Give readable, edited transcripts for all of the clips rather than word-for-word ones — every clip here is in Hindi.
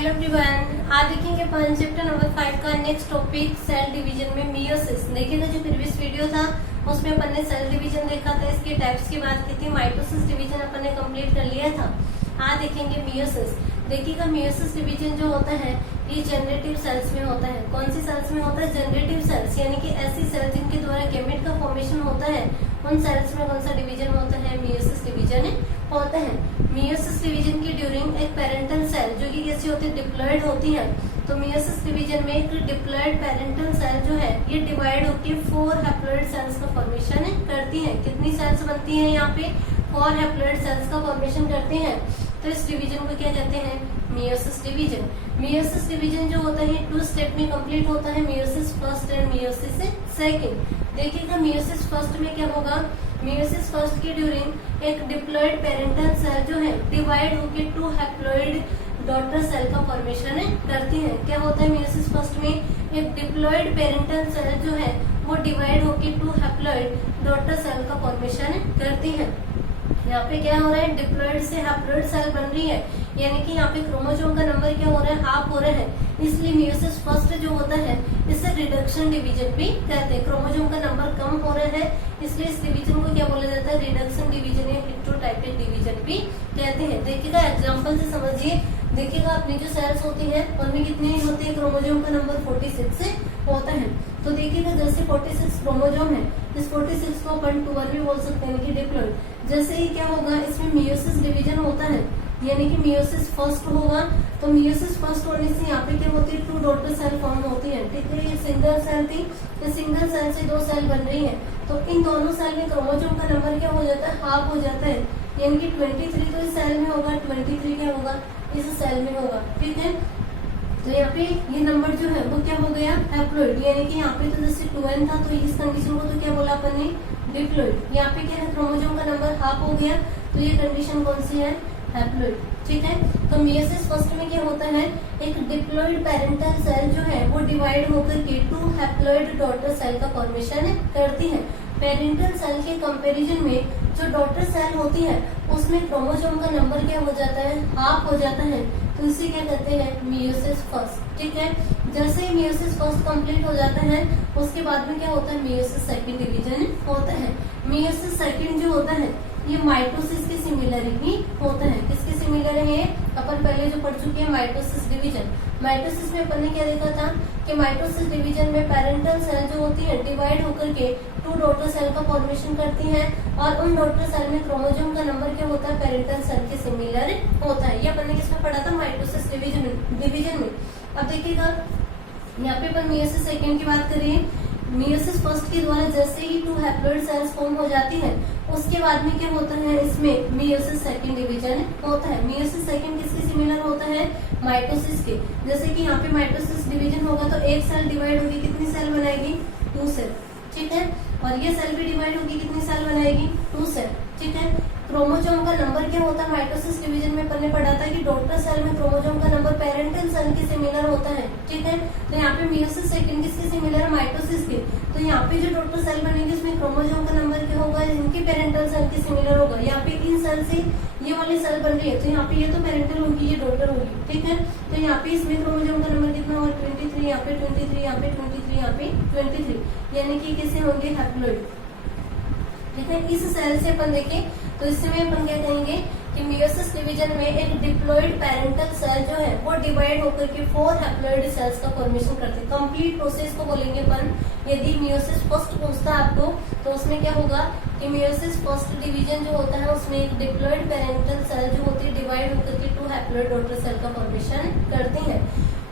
हेलो एवरीवन, आज देखेंगे अपन चैप्टर नंबर 5 का नेक्स्ट टॉपिक सेल डिवीजन में मियोसिस। देखिएगा जो प्रीवियस वीडियो था उसमें अपन ने सेल डिवीजन देखा था, इसके टाइप्स की बात की थी। माइटोसिस डिवीजन अपन ने कंप्लीट कर लिया था। आज देखेंगे मियोसिस। देखिएगा मियोसिस डिवीजन जो होता है ये जनरेटिव सेल्स में होता है। कौन सी सेल्स में होता है? जनरेटिव सेल्स, यानी कि ऐसी सेल्स जिनके द्वारा गैमेट का फॉर्मेशन होता है, उन सेल्स में कौन सा डिवीजन होता है? मियोसिस डिवीजन होता है। मियोसिस डिवीजन की ड्यूरिंग एक पेरेंटल सेल जो कि कैसी होती है? डिप्लॉयड होती है। तो मियोसिस डिवीजन में एक डिप्लॉयड पेरेंटल सेल जो है ये डिवाइड होकर 4 हैप्लॉयड सेल्स का फॉर्मेशन करती है। कितनी सेल्स बनती है? यहाँ पे 4 हैप्लॉयड सेल्स का फॉर्मेशन करते हैं। तो इस डिवीजन को क्या कहते हैं? Meiosis division. मियोसिस डिवीजन जो होता है 2 स्टेप में कंप्लीट होता है, meiosis first and meiosis second. देखिएगा मियोसिस फर्स्ट में क्या होगा? मियोसिस फर्स्ट की ड्यूरिंग एक डिप्लॉयड पेरेंटल सेल जो है डिवाइड होकर 2 हैप्लॉयड डॉटर सेल का फॉर्मेशन करती है। क्या होता है मियोसिस फर्स्ट में? एक डिप्लॉयड पेरेंटल सेल जो है वो डिवाइड होकर 2 हैप्लॉयड डॉटर सेल का फॉर्मेशन करती है। यहाँ पे क्या हो रहा है? डिप्लॉयड से हैप्लॉयड सेल बन रही है, यानी कि यहाँ पे क्रोमोसोम का नंबर क्या हो रहा है? हाफ हो रहा है। इसलिए मियोसिस फर्स्ट जो होता है इसे रिडक्शन डिवीजन भी कहते हैं। क्रोमोसोम का नंबर कम हो रहा है, इसलिए इस डिवीजन को क्या बोला जाता है? रिडक्शन डिवीजन या हेटेरोटाइपिक डिवीजन भी कहते हैं। देखिएगा एग्जाम्पल से समझिए। देखिएगा अपनी जो सेल्स होती है उनमें कितनी होती है? क्रोमोसोम का नंबर 46 होता है। तो देखिएगा जैसे 46 क्रोमोसोम है, इस 46 को अपन 2 भी बोल सकते हैं कि डिप्लॉयड। जैसे ही क्या होगा इसमें मियोसिस डिवीजन होता है, यानी कि मियोसिस फर्स्ट होगा। तो मियोसिस फर्स्ट होने से यहाँ पे क्या होती है? 2 डॉटर सेल फॉर्म होती है। ठीक है, ये सिंगल सेल थी, ये सिंगल सेल से 2 सेल बन रही है। तो इन दोनों सेल में क्रोमोसोम का नंबर क्या हो जाता है? हाफ हो जाता है, यानी कि 23 तो इस सेल में होगा, 23 क्या होगा? इस सेल में होगा। ठीक है, तो यहाँ पे ये नंबर जो है वो क्या हो गया? हैप्लॉइड, यानी कि यहाँ पे तो जैसे 2n था तो इस कंडीशन को तो क्या बोला अपन ने? डिप्लॉइड। यहाँ पे क्या है? क्रोमोसोम का नंबर हाफ हो गया, तो ये कंडीशन कौन सी है? हैप्लॉइड। ठीक है, तो मियोसिस फर्स्ट में क्या होता है? एक डिप्लॉइड पेरेंटल सेल जो है वो डिवाइड होकर के 2 हैप्लॉइड डॉटर सेल का फॉर्मेशन करती है। पेरेंटल सेल के कंपैरिजन में जो डॉटर सेल होती है उसमें क्रोमोसोम का नंबर क्या हो जाता है? हाफ हो जाता है। तो इसे क्या कहते हैं? Meiosis first. ठीक है, जैसे ही मियोसिस फर्स्ट कंप्लीट हो जाता है उसके बाद में क्या होता है? मियोसिस सेकंड डिवीजन होता है। मियोसिस सेकंड जो होता है ये माइटोसिस के सिमिलर ही होता है। किसके सिमिलर है? अपन पहले जो पढ़ चुके हैं माइटोसिस डिवीजन। माइटोसिस में अपन ने क्या देखा था कि माइटोसिस डिवीजन में पेरेंटल सेल जो होती है डिवाइड होकर के 2 डॉटर सेल का फॉर्मेशन करती है, और उन डॉटर सेल में क्रोमोसोम का नंबर क्या होता है? पेरेंटल सेल के सिमिलर होता है। ये अपन ने किसमें पढ़ा था? माइटोसिस डिवीजन में। अब देखिएगा यहाँ पे अपन मियोसिस सेकंड की बात करिए। मियोसिस फर्स्ट के द्वारा जैसे ही 2 हैप्लॉइड सेल्स फॉर्म हो जाती है उसके बाद में क्या होता है? इसमें मियोसिस सेकंड डिवीजन होता है। मियोसिस सेकंड किसके सिमिलर होता है? माइटोसिस के। जैसे कि यहाँ पे माइटोसिस डिवीजन होगा तो एक सेल डिवाइड होगी, कितनी सेल बनाएगी? 2 सेल। ठीक है, और ये सेल भी डिवाइड होगी, कितनी सेल बनाएगी? 2 सेल। ठीक है, क्रोमोसोम का नंबर क्या होता है? माइटोसिस डिवीजन में अपन ने पढ़ा था कि डॉटर सेल में क्रोमोसोम का नंबर पेरेंटल सेल के सिमिलर होता है। ठीक है, तो यहाँ पे मियोसिस सेकंड किसके सिमिलर है? माइटोसिस के। तो यहाँ पे जो डॉटर सेल बनेगी उसमें क्रोमोसोम का नंबर क्या होगा? इनके पेरेंटल सेल के सिमिलर होगा। यहाँ पे इन सेल से ये वाली सेल बन रही है, तो यहाँ पे ये तो पेरेंटल होगी, ये डॉटर होगी। ठीक है, तो यहाँ पे इसमें क्रोमोसोम का नंबर कितना होगा? 23, यहाँ पे 23, यहाँ पे 23, यहाँ पे 23, यानी कि कैसे होंगे? हैप्लॉइड। ठीक है, इस सेल से अपन देखें तो इसमें अपन क्या कहेंगे कि मियोसिस डिवीजन में एक डिप्लॉइड पेरेंटल सेल जो है वो डिवाइड होकर के 4 हैप्लॉइड सेल्स का फॉर्मेशन करते हैं। कंप्लीट प्रोसेस को बोलेंगे अपन। यदि मियोसिस फर्स्ट पूछता है आपको तो उसमें क्या होगा कि मियोसिस फर्स्ट डिवीजन जो होता है उसमें एक डिप्लॉइड पेरेंटल सेल जो होती है डिवाइड होकर के 2 हैप्लॉइड डॉटर सेल का फॉर्मेशन करती है।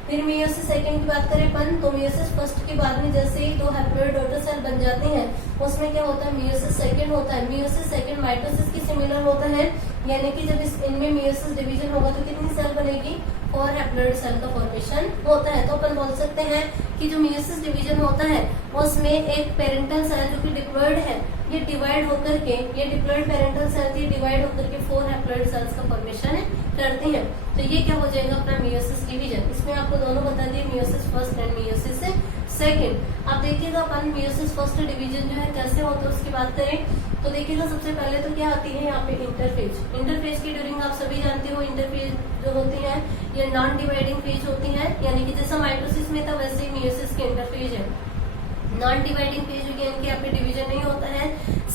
फिर मियोसिस सेकंड की बात करें अपन तो मियोसिस फर्स्ट के बाद में जैसे ही 2 हैप्लॉइड डॉटर सेल बन जाते हैं उसमें क्या होता है? मियोसिस सेकंड होता है। मियोसिस सेकंड माइटोसिस के सिमिलर होता है, यानी कि जब इनमें मियोसिस डिवीजन होगा तो कितनी सेल बनेगी? 4 हैप्लॉइड सेल का फॉर्मेशन होता है। तो अपन बोल सकते हैं कि जो मियोसिस डिवीजन होता है उसमें एक पेरेंटल सेल जो कि डिप्लॉइड है ये डिवाइड होकर के, ये डिप्लॉइड पेरेंटल सेल थी, डिवाइड होकर के 4 हैप्लॉइड सेल्स का फॉर्मेशन करते हैं। तो ये क्या हो जाएगा? अपना मियोसिस डिवीजन। इसमें आपको दोनों बता दिए, meiosis first and meiosis second आप देखिएगा अपन मियोसिस फर्स्ट डिवीजन जो है कैसे होता है उसकी बात करें तो देखिएगा सबसे पहले तो क्या आती है यहाँ पे इंटरफेज। इंटरफेज की ड्यूरिंग आप सभी जानते हो इंटरफेज जो होती है ये नॉन डिवाइडिंग फेज होती है, यानी कि जैसा माइटोसिस में था वैसे ही मियोसिस की इंटरफेज है। नॉन डिवाइडिंग फेज होगी यानी कि यहाँ पे डिवीजन नहीं होता है।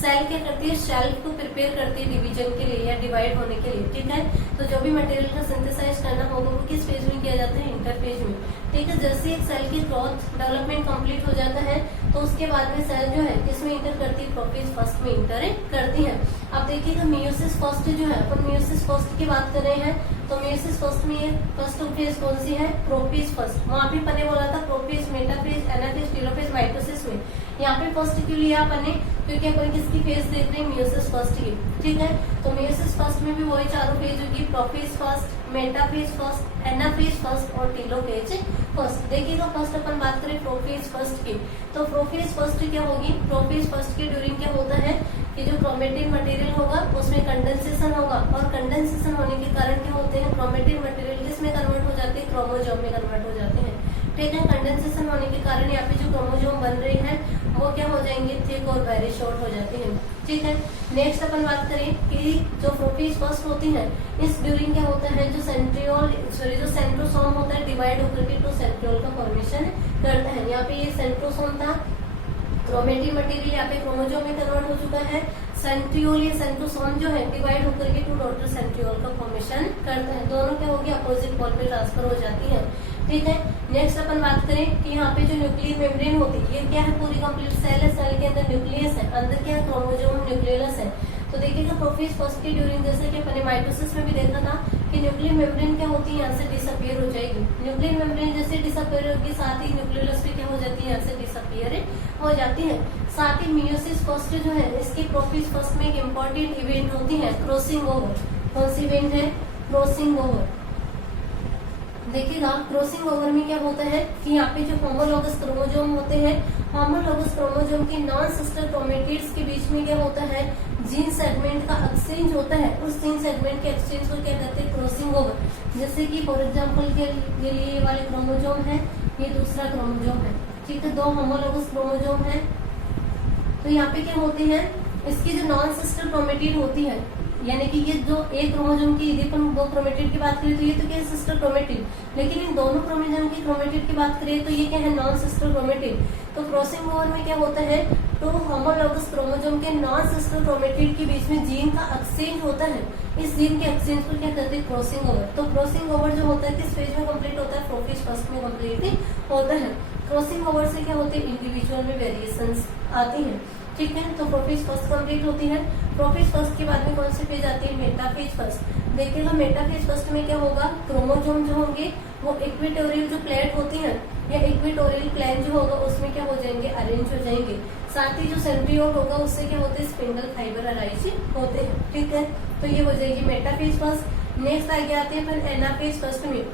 सेल क्या करती है, शेल्फ को प्रिपेयर करती है डिवीजन के लिए या डिवाइड होने के लिए, ठीक है। तो जो भी मटेरियल का सिंथेसाइज करना होगा वो किस फेज में किया जाता है, इंटरफेज में, ठीक है। जैसे एक सेल की ग्रोथ डेवलपमेंट कंप्लीट हो जाता है तो उसके बाद में सेल जो है किसमें इंटर करती है, प्रोफेज फर्स्ट में इंटर करती है। अब देखिएगा मियोसिस फर्स्ट जो है, अपन मियोसिस फर्स्ट की बात कर रहे हैं तो मियोसिस फर्स्ट में फर्स्ट फेज कौन सी है, प्रोफेज फर्स्ट। वहां पे पहले बोला था prophase, metaphase, anaphase, telophase, mitosis में। यहाँ पे फर्स्ट क्यों लिया अपने, क्योंकि अपन किसकी फेज देख रहे हैं, मियोसिस फर्स्ट की, ठीक है। तो मियोसिस फर्स्ट में भी वही चारों फेज होगी, prophase first, metaphase first, anaphase first और टेलोफेज फर्स्ट। देखिएगा फर्स्ट अपन बात करें प्रोफेज फर्स्ट की, तो प्रोफेज फर्स्ट क्या होगी, प्रोफेज फर्स्ट के ड्यूरिंग क्या होता है कि जो क्रोमेटिन मटेरियल होगा उसमें कंडेंसेशन होगा, और कंडेंसेशन होने के कारण क्या होते हैं, क्रोमेटिन मटेरियल किसमें कन्वर्ट हो जाते हैं, क्रोमोजोम में कन्वर्ट हो जाते हैं, ठीक है। कंडेंसेशन होने के कारण यहाँ पे जो क्रोमोजोम बन रहे हैं वो क्या हो जाएंगे, थिक और वेरी शॉर्ट हो जाते हैं, ठीक है। नेक्स्ट अपन बात करें कि जो प्रोफेज फर्स्ट होती है इस ड्यूरिंग क्या होता है, जो सेंट्रोसोम होता है डिवाइड होकर के टू सेंट्रियोल का फॉर्मेशन करता है। यहाँ पे ये सेंट्रोसोम था, क्रोमेटिन मटेरियल यहाँ पे क्रोमोजोम में कन्वर्ट हो चुका है। सेंट्रियोल या सेंट्रोसोम जो है डिवाइड होकर के टू डॉटर सेंट्रियोल का फॉर्मेशन करता है। दोनों क्या होगी, अपोजिट पोल पे ट्रांसफर हो जाती है, ठीक है। नेक्स्ट अपन बात करें कि यहाँ पे जो न्यूक्लियर मेम्ब्रेन होती है ये क्या है, पूरी कंप्लीट सेल है, सेल के अंदर न्यूक्लियस है, अंदर क्या है, क्रोमोजोम न्यूक्लियस है। तो देखिएगा प्रोफेज फर्स्ट की ड्यूरिंग जैसे कि अपने माइटोसिस में भी देखा था कि न्यूक्लियर मेम्ब्रेन क्या होती है, यहाँ से डिसअपियर हो जाएगी। न्यूक्लियर मेम्ब्रेन जैसे डिसअपियर होगी साथ ही न्यूक्लियस भी क्या हो जाती है, यहाँ से डिसअपियर हो जाती है। साथ ही मियोसिस फर्स्ट जो है इसकी प्रोफेज फर्स्ट में एक इम्पोर्टेंट इवेंट होती है, क्रॉसिंग ओवर। कौन सी इवेंट है, क्रॉसिंग ओवर। देखिएगा क्रॉसिंग ओवर में क्या होता है कि यहाँ पे जो होमोलॉगस क्रोमोजोम होते हैं, होमोलॉगस क्रोमोजोम की नॉन सिस्टर क्रोमेटिड्स के बीच में क्या होता है, जीन सेगमेंट का एक्सचेंज होता है। उस जीन सेगमेंट के एक्सचेंज को क्या कहते हैं, क्रॉसिंग ओवर। जैसे कि फॉर एग्जांपल के लिए ये वाले क्रोमोजोम है, ये दूसरा क्रोमोजोम है, ठीक है। दो होमोलॉगस क्रोमोजोम है तो यहाँ पे क्या होते हैं, इसकी जो नॉन सिस्टर क्रोमेटिड होती है, यानी कि ये जो एक क्रोमोजोम की यदि अपन दो क्रोमेटिड की बात करें तो ये तो क्या है, सिस्टर क्रोमेटिड, लेकिन इन दोनों क्रोमोजोम की क्रोमेटिड की बात करें तो ये क्या है, नॉन सिस्टर क्रोमेटिड। तो क्रॉसिंग ओवर में क्या होता है, तो होमोलॉगस क्रोमोजोम के नॉन सिस्टर क्रोमेटिड के बीच में जीन का एक्सचेंज होता है। इस जीन के एक्सचेंज को क्या कहते हैं, क्रॉसिंग ओवर। तो क्रॉसिंग ओवर जो होता है किस फेज में कंप्लीट होता है, प्रोफेज फर्स्ट में कंप्लीट होता है। क्रॉसिंग ओवर से क्या होते हैं, इंडिविजुअल में वेरिएशंस आती हैं, ठीक है। तो प्रोफेज फर्स्ट कंप्लीट होती है। प्रोफेज फर्स्ट के बाद में कौन सी फेज आती है, मेटाफेज फर्स्ट। देखिएगा मेटाफेज फर्स्ट में क्या होगा, क्रोमोजोम जो होंगे वो इक्वेटोरियल जो प्लेट होती है या इक्वेटोरियल प्लेन जो होगा उसमें क्या हो जाएंगे, अरेंज हो जाएंगे। साथ ही जो सेंट्रियोल होगा उससे क्या होते हैं, स्पिंडल फाइबर अराइज होते हैं, ठीक है। तो ये हो जाएगी मेटाफेज फर्स्ट। नेक्स्ट आगे आते हैं अपन एनाफेज फर्स्ट में।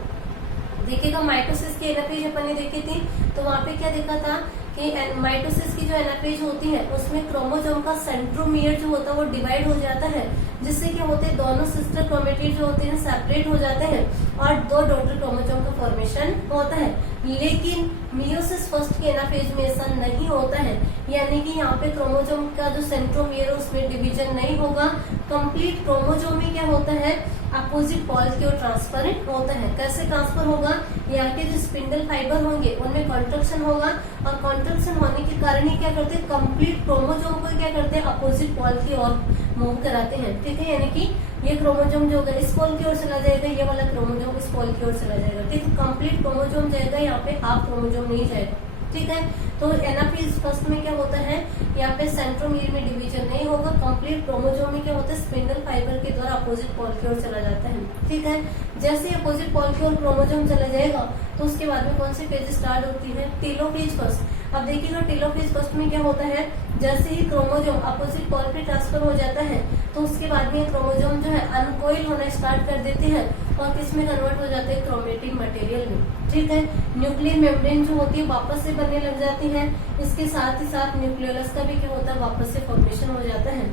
देखिएगा माइटोसिस की एनाफेज अपन ने देखी थी तो वहां पे क्या देखा था कि माइटोसिस की जो एनाफेज होती है उसमें क्रोमोसोम का सेंट्रोमियर जो होता है वो डिवाइड हो जाता है, जिससे क्या होते हैं, दोनों सिस्टर क्रोमेटिड जो होते हैं सेपरेट हो जाते हैं और दो डॉटर क्रोमोसोम का फॉर्मेशन होता है। लेकिन मियोसिस फर्स्ट के एनाफेज में ऐसा नहीं होता है, यानी कि यहाँ पे क्रोमोसोम का जो सेंट्रोमियर है उसमें डिवीजन नहीं होगा। कंप्लीट क्रोमोसोम में क्या होता है, अपोजिट पॉल की ओर ट्रांसफर होता है। कैसे ट्रांसफर होगा, यहाँ के जो स्पिंडल फाइबर होंगे उनमें कॉन्ट्रैक्शन होगा और कॉन्ट्रैक्शन होने के कारण ही क्या करते हैं, कंप्लीट क्रोमोसोम को क्या करते हैं, अपोजिट पॉल की ओर मूव कराते हैं, ठीक है। यानी कि ये क्रोमोसोम जो होगा इस पॉल की ओर चला जाएगा, ये वाला क्रोमोसोम इस पॉल की ओर चला जाएगा, ठीक है। कंप्लीट क्रोमोसोम जाएगा, यहाँ पे हाफ क्रोमोसोम नहीं जाएगा, ठीक है। तो एनाफेज फर्स्ट में क्या होता है, यहाँ पे सेंट्रोमियर में डिवीजन नहीं होगा। कंप्लीट क्रोमोसोम में क्या होता है, स्पिंडल फाइबर के द्वारा अपोजिट पॉल की ओर चला जाता है, ठीक है। जैसे ही अपोजिट पॉल की ओर क्रोमोसोम चला जाएगा तो उसके बाद में कौन सी फेज स्टार्ट होती है, टेलोफेज फर्स्ट। अब देखिएगा टेलोफेज फर्स्ट में क्या होता है, जैसे ही क्रोमोसोम अपोजिट पॉल पे ट्रांसफर हो जाता है तो उसके बाद में क्रोमोसोम जो है अनकोइल होना स्टार्ट कर देते हैं और किसमें कन्वर्ट हो जाते हैं, क्रोमेटिन मटेरियल में, ठीक है। न्यूक्लियर मेम्ब्रेन जो होती है वापस से बनने लग जाती है। इसके साथ ही साथ न्यूक्लियोलस का भी क्या होता है, वापस से फॉर्मेशन हो जाता है,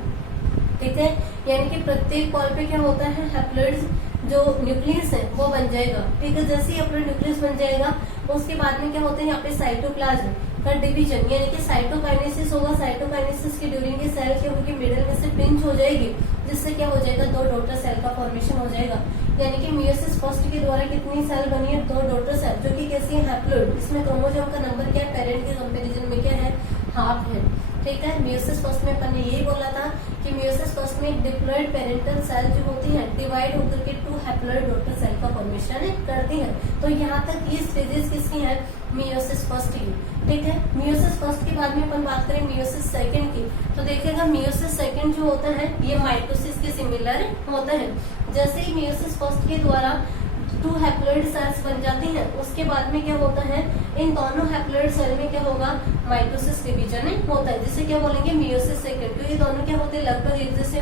ठीक है। यानी कि प्रत्येक पॉल पे क्या होता है, हैप्लॉइड्स जो न्यूक्लियस है वो बन जाएगा। ठीक है, जैसे ही अपना न्यूक्लियस बन जाएगा उसके बाद में क्या होता है यहाँ पे साइटोप्लाज्म का डिवीजन, यानी कि साइटोकाइनेसिस होगा। साइटोकाइनेसिस के ड्यूरिंग के सेल क्या होगी, मिडिल में से पिंच हो जाएगी, जिससे क्या हो जाएगा, 2 डॉटर सेल का फॉर्मेशन हो जाएगा। यानी कि मियोसिस फर्स्ट के द्वारा कितनी सेल बनी है, 2 डॉटर सेल, जो कि कैसी है, हैप्लोइड। इसमें क्रोमोसोम का नंबर क्या है, पेरेंट के कंपेरिजन में क्या है, हाफ है। ठीक है, मियोसिस फर्स्ट में अपन ने यही बोला था कि मियोसिस फर्स्ट में डिप्लॉइड पेरेंटल सेल जो होती है डिवाइड होकर के 2 हैप्लॉइड डॉटर सेल का फॉर्मेशन करती है। तो यहाँ तक ये स्टेजेस किसकी है, मियोसिस फर्स्ट की। ठीक है, मियोसिस फर्स्ट के बाद में अपन बात करें मियोसिस सेकंड की, तो देखिएगा मियोसिस सेकंड जो होता है ये माइटोसिस के सिमिलर होता है। जैसे ही मियोसिस फर्स्ट के द्वारा 2 हैप्लॉइड सेल्स बन जाती हैं, उसके बाद में क्या होता है, इन दोनों हैप्लॉइड सेल में क्या होगा, माइटोसिस डिवीजन होता है, जिसे क्या बोलेंगे, मियोसिस सेकंड। तो ये दोनों क्या होते हैं, लगभग एक जैसे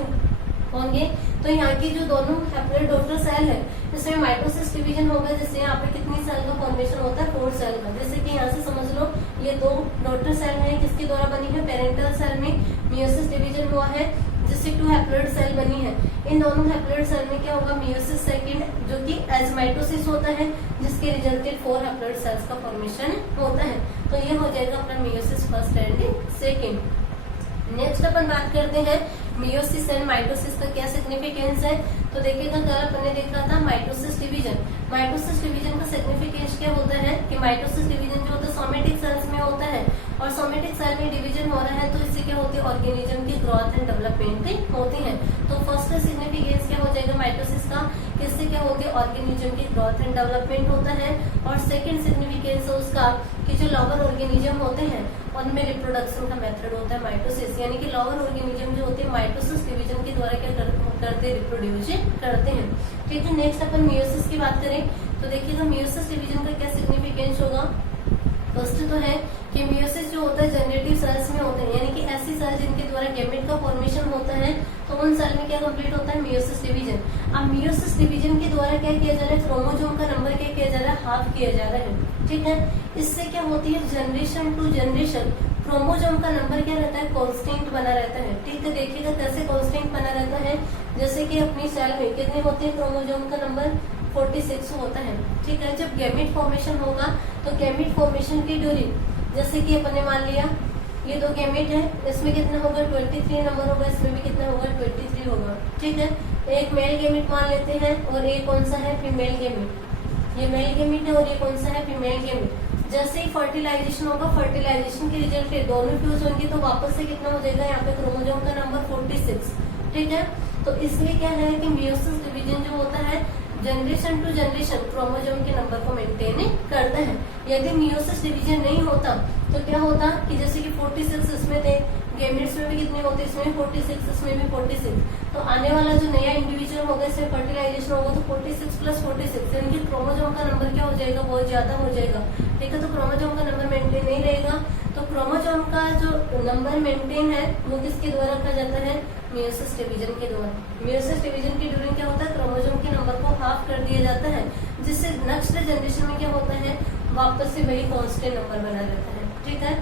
होंगे। तो यहाँ की जो दोनों हैप्लॉइड डॉटर सेल है इसमें माइटोसिस डिवीजन होगा, जिससे यहाँ पे कितनी सेल का फॉर्मेशन होता है, 4 सेल का। जैसे कि यहाँ से समझ लो ये 2 डॉटर सेल है, किसके द्वारा बनी है, पेरेंटल सेल में मियोसिस डिवीजन हुआ है, जिससे 2 हैप्लॉइड सेल बनी है। इन दोनों हैप्लॉइड सेल में क्या होगा, मियोसिस सेकंड, जो कि एज माइटोसिस होता है, जिसके रिजल्टेड 4 हैप्लॉइड सेल्स का फॉर्मेशन होता है। तो ये हो जाएगा अपना meiosis first and second. Next अपन बात करते हैं मियोसिस एंड माइटोसिस का क्या सिग्निफिकेंस है। तो देखिएगा कल अपन ने देखा था माइटोसिस डिवीजन। माइटोसिस डिवीजन का सिग्निफिकेंस क्या होता है कि माइटोसिस डिवीजन जो होता है सोमेटिक सेल्स में होता है, और सोमेटिक सेल में डिवीजन हो रहा है तो इससे क्या होती है, ऑर्गेनिज्म की ग्रोथ एंड डेवलपमेंट होती है। तो फर्स्ट सिग्निफिकेंस क्या हो जाएगा माइटोसिस का, इससे क्या होती है, ऑर्गेनिज्म की ग्रोथ एंड डेवलपमेंट होता है। और सेकंड सिग्निफिकेंस है उसका कि जो लोअर ऑर्गेनिज्म होते हैं उनमें रिप्रोडक्शन का मेथड होता है माइटोसिस, यानी कि लोअर ऑर्गेनिज्म जो होते हैं माइटोसिस डिवीजन के द्वारा क्या करते हैं, रिप्रोड्यूस करते हैं। ठीक है, नेक्स्ट अपन मियोसिस की बात करें तो देखिएगा मियोसिस डिवीजन का क्या सिग्निफिकेंस होगा। फर्स्ट तो है कि मियोसिस जो होता है जनरेटिव सेल्स में होते हैं, यानी कि ऐसी सेल जिनके द्वारा गैमेट का फॉर्मेशन होता है, तो उन सेल में क्या कंप्लीट होता है, मियोसिस डिवीजन। अब मियोसिस डिवीजन के द्वारा क्या किया जा रहा है, क्रोमोसोम का नंबर क्या किया जा रहा है, हाफ किया जा रहा है। ठीक है, इससे क्या होती है, जनरेशन टू जनरेशन क्रोमोसोम का नंबर क्या रहता है, कांस्टेंट बना रहता है। ठीक है, देखिएगा कैसे कांस्टेंट बना रहता है, जैसे कि अपनी सेल में कितने होते हैं, क्रोमोसोम का नंबर 46 होता है। ठीक है, जब गैमेट फॉर्मेशन होगा तो गैमेट फॉर्मेशन की ड्यूरिंग, जैसे कि अपन ने मान लिया ये 2 गैमेट है, इसमें कितना होगा, 23 नंबर होगा, इसमें भी कितना होगा, 23 होगा। ठीक है, एक मेल गैमेट मान लेते हैं और एक कौन सा है, फीमेल गैमेट। ये मेल गैमेट है और ये कौन सा है, फीमेल गैमेट। जैसे ही फर्टिलाइजेशन होगा, फर्टिलाइजेशन के रिजल्ट दोनों फ्यूज होंगे तो वापस से कितना हो जाएगा, यहाँ पे क्रोमोसोम का नंबर 46। ठीक है, तो इसलिए क्या है कि मियोसिस डिवीजन जो होता है जनरेशन टू जनरेशन क्रोमोसोम के नंबर को मेंटेन करता है। यदि मियोसिस डिवीजन नहीं होता तो क्या होता कि जैसे कि 46 इसमें थे, गैमेट्स में भी कितने होते, इसमें 46, इसमें भी 46, तो आने वाला जो नया इंडिविजुअल होगा इसमें फर्टिलाइजेशन होगा तो 46 + 46, यानी कि क्रोमोसोम का नंबर क्या हो जाएगा, बहुत ज्यादा हो जाएगा। ठीक है, तो क्रोमोसोम का नंबर मेंटेन नहीं रहेगा। तो क्रोमोसोम का जो नंबर मेंटेन है वो किसके द्वारा रखा जाता है, मियोसिस डिवीजन के द्वारा। मियोसिस डिवीजन की ड्यूरिंग क्या होता है, क्रोमोसोम के नंबर को हाफ कर दिया जाता है, जिससे नेक्स्ट जनरेशन में क्या होता है, वापस से वही कांस्टेंट नंबर बना रहता है। ठीक है,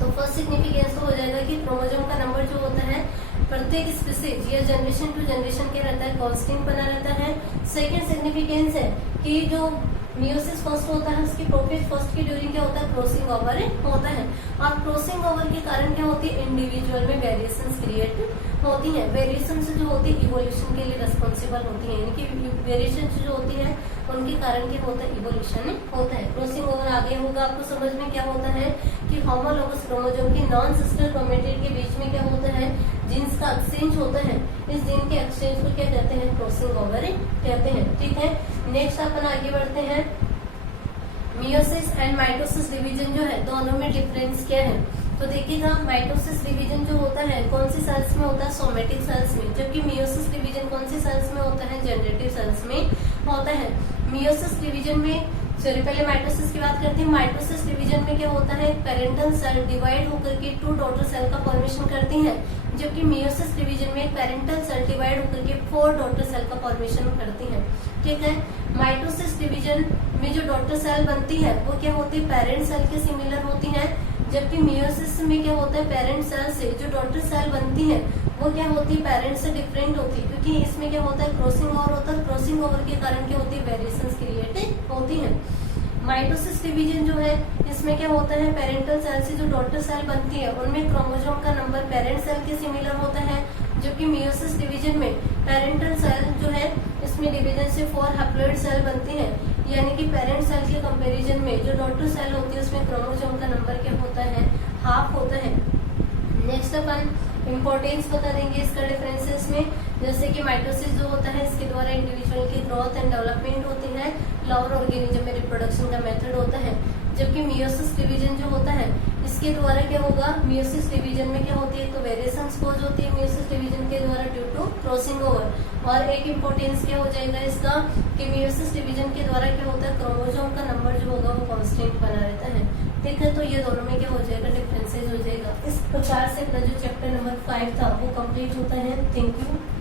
तो फर्स्ट सिग्निफिकेंस तो हो जाएगा कि क्रोमोसोम का नंबर जो होता है प्रत्येक स्पीसीज या जनरेशन टू जनरेशन क्या रहता है, कांस्टेंट बना रहता है। सेकंड सिग्निफिकेंस है कि जो मियोसिस फर्स्ट होता है उसकी प्रोफेज फर्स्ट की ड्यूरिंग क्या होता है, क्रॉसिंग ओवर होता है। और क्रॉसिंग ओवर के कारण क्या होती है, इंडिविजुअल में वेरिएशंस क्रिएट होती है। वेरिएशंस जो होती है इवोल्यूशन के लिए रिस्पॉन्सिबल होती है, यानी कि वेरिएशंस जो होती है उनके कारण क्या होता है, इवोल्यूशन होता है। क्रॉसिंग ओवर आगे होगा, आपको समझ में क्या होता है कि होमोलोगस क्रोमोसोम के नॉन सिस्टर क्रोमेटिड के बीच में क्या होता है, जीन्स का एक्सचेंज होता है। इस जीन के एक्सचेंज को क्या कहते हैं, क्रॉसिंग ओवर कहते हैं। ठीक है, नेक्स्ट अपन आगे बढ़ते हैं। मियोसिस एंड माइटोसिस डिवीजन जो है दोनों में डिफरेंस क्या है, तो देखिएगा माइटोसिस डिवीजन जो होता है कौन सी सेल्स में होता है, सोमेटिक सेल्स में, जबकि मियोसिस डिवीजन कौन सी सेल्स में होता है, जनरेटिव सेल्स में होता है। मियोसिस डिवीजन में चलिए पहले माइटोसिस की बात करते हैं। माइटोसिस डिवीजन में क्या होता है, पेरेंटल सेल डिवाइड होकर के 2 डॉटर सेल का फॉर्मेशन करती हैं, जबकि मियोसिस डिवीजन में पेरेंटल सेल डिवाइड होकर के 4 डॉटर सेल का फॉर्मेशन करती हैं। ठीक है, माइटोसिस डिवीजन में जो डॉटर सेल बनती है वो क्या होती है, पेरेंट सेल के सिमिलर होती है, जबकि मियोसिस में क्या होता है, पेरेंट सेल से जो डॉटर सेल बनती है वो क्या होती है, पेरेंट से डिफरेंट होती है, क्योंकि इसमें क्या होता है, क्रॉसिंग ओवर होता है। क्रॉसिंग ओवर के कारण क्या होती है, वेरिएशंस क्रिएट होती है। माइटोसिस डिवीजन जो है, इसमें क्या होता है, पेरेंटल सेल से जो डॉटर सेल बनती है उनमें क्रोमोसोम का नंबर पेरेंट सेल के सिमिलर होता है, जबकि मियोसिस डिवीजन में पेरेंटल सेल जो है इसमें डिवीजन से 4 हैप्लॉइड सेल बनती है, यानी कि पेरेंट सेल के कंपैरिजन में जो डॉटर सेल होती है उसमें क्रोमोसोम का नंबर क्या होता है, हाफ होता है। नेक्स्ट अपन इम्पोर्टेंस बता देंगे इसका डिफरेंसेस में, जैसे कि माइटोसिस जो होता है इसके द्वारा इंडिविजुअल की ग्रोथ एंड डेवलपमेंट होती है, लोअर ऑर्गेनिज्म में रिप्रोडक्शन का मेथड होता है। जबकि मियोसिस डिवीजन जो होता है इसके द्वारा क्या होगा, मियोसिस डिवीजन में क्या होती है, तो वेरिएशंस कॉज होती है मियोसिस डिवीजन के द्वारा ड्यू टू क्रॉसिंग ओवर। और एक इम्पोर्टेंस क्या हो जाएगा इसका कि मियोसिस डिवीजन के द्वारा क्या होता है, क्रोमोसोम का नंबर जो होगा वो कांस्टेंट बना रहता है। ठीक है, तो ये दोनों में क्या हो जाएगा, डिफरेंसेस हो जाएगा। इस प्रकार से अपना जो चैप्टर नंबर 5 था वो कंप्लीट होता है। Thank you.